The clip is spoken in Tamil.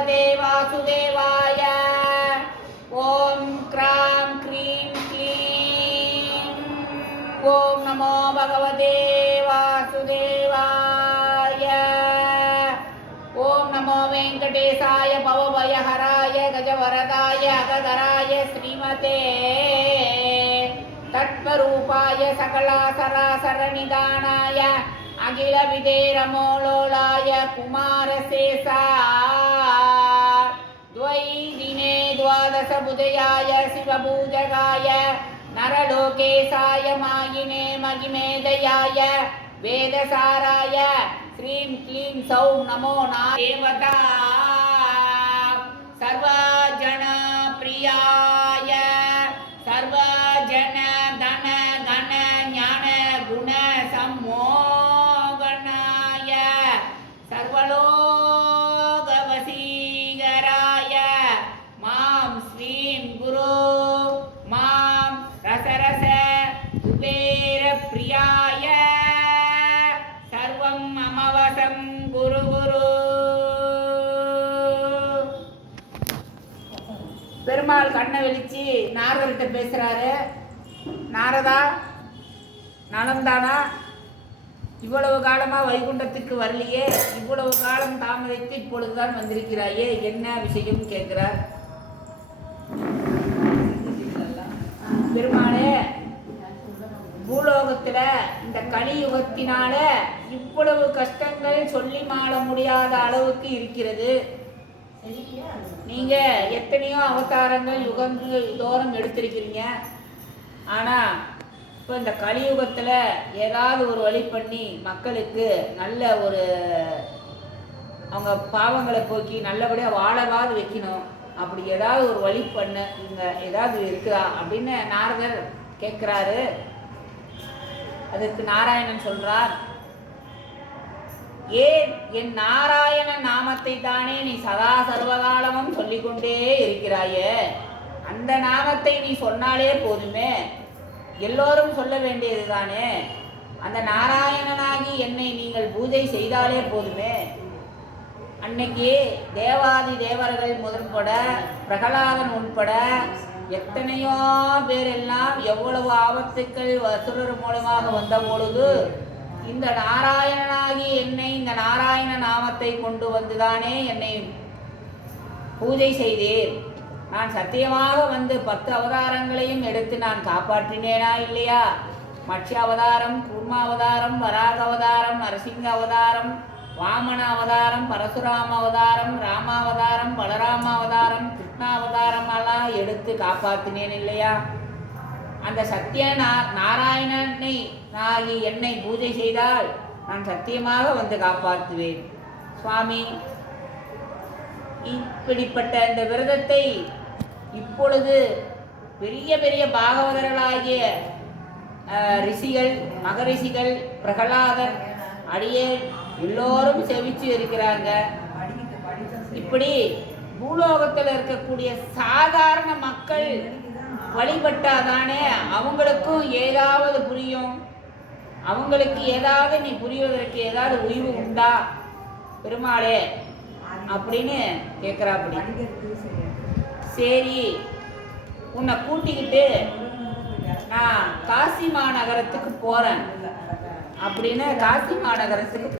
भगवते वासुदेवाय। ओम क्रां क्रीं क्लीं ओम नमो भगवते वासुदेवाय। ओम नमो वेंकटेशाय भवभयहराय गजवरदाय अगधराय श्रीमते तत्त्वरूपाय सकलासरासरनिदानाय अखिल विदेरमोलोलाय कुमारशेषा द्वैदिने द्वादश बुधयाय शिवपूजकाय नरलोकेशाय मायिने महिमेदयाय वेदसाराय श्रीं क्लीं सौं नमो देवता सर्वजन प्रियाय सर्वजन धन गण ज्ञान गुण सम्मोहनाय सर्वलोक वशीकराय मां श्रीं गुरु मां रसरस कुबेर प्रियाय सर्वं अमवसं गुरु गुरु। பெருமாள் கண்ணை வெளிச்சு நாரதர்கிட்ட பேசுறாரு. நாரதா, நலம்தானா? இவ்வளவு காலமா வைகுண்டத்துக்கு வரலையே, இவ்வளவு காலம் தாமதித்து இப்பொழுதுதான் வந்திருக்கிறாயே, என்ன விஷயம் கேட்கிறார். பெருமாளே, பூலோகத்துல இந்த கலியுகத்தினால இவ்வளவு கஷ்டங்கள் சொல்லி மாள முடியாத அளவுக்கு இருக்கிறது. நீங்க எத்தனையோ அவதாரங்கள் யுகங்கள் தோறும் எடுத்திருக்கிறீங்க. ஆனா இப்போ இந்த கலியுகத்துல ஏதாவது ஒரு வழி பண்ணி மக்களுக்கு நல்ல ஒரு அவங்க பாவங்களை போக்கி நல்லபடியாக வாழவாது வைக்கணும். அப்படி ஏதாவது ஒரு வழி பண்ண இங்க ஏதாவது இருக்குதா அப்படின்னு நாரதர் கேட்குறாரு. அதுக்கு நாராயணன் சொல்றார், ஏன் என் நாராயண நாமத்தை தானே நீ சதா சர்வகாலமும் சொல்லிக்கொண்டே இருக்கிறாயே, அந்த நாமத்தை நீ சொன்னாலே போதுமே, எல்லோரும் சொல்ல வேண்டியது தானே, அந்த நாராயணனாகி என்னை நீங்கள் பூஜை செய்தாலே போதுமே. அன்னைக்கு தேவாதி தேவர்கள் முதற்பட பிரகலாதன் உட்பட எத்தனையோ பேரெல்லாம் எவ்வளவு ஆபத்துக்கள் அசுரர் மூலமாக வந்த பொழுது இந்த நாராயணனாகி என்னை இந்த நாராயண நாமத்தை கொண்டு வந்துதானே என்னை பூஜை செய்தேன். நான் சத்தியமாக வந்து 10 அவதாரங்களையும் எடுத்து நான் காப்பாற்றினேனா இல்லையா? மத்ஸ்ய அவதாரம், கூர்ம அவதாரம், வராக அவதாரம், நரசிங்க அவதாரம், வாமன அவதாரம், பரசுராம அவதாரம், ராமாவதாரம், பலராம அவதாரம், கிருஷ்ணாவதாரம் எல்லாம் எடுத்து காப்பாற்றினேன் இல்லையா? அந்த சத்திய நாராயணனை ஆகி என்னை பூஜை செய்தால் நான் சத்தியமாக வந்து காப்பாற்றுவேன். சுவாமி, இப்படிப்பட்ட இந்த விரதத்தை இப்பொழுது பெரிய பெரிய பாகவதர்களாகிய ரிஷிகள், மகரிஷிகள், பிரகலாதர், அடியேன் எல்லோரும் செவிச்சு இருக்கிறாங்க. இப்படி பூலோகத்தில் இருக்கக்கூடிய சாதாரண மக்கள் வழிபட்டாதானே அவங்களுக்கும் ஏதாவது புரியும். அவங்களுக்கு ஏதாவது நீ புரிவதற்கு ஏதாவது உய்வு உண்டா பெருமாளே அப்படின்னு கேட்குறாப்படி. சரி, உன்னை கூட்டிக்கிட்டு நான் காசி மாநகரத்துக்கு போகிறேன் அப்படின்னு காசி மாநகரத்துக்கு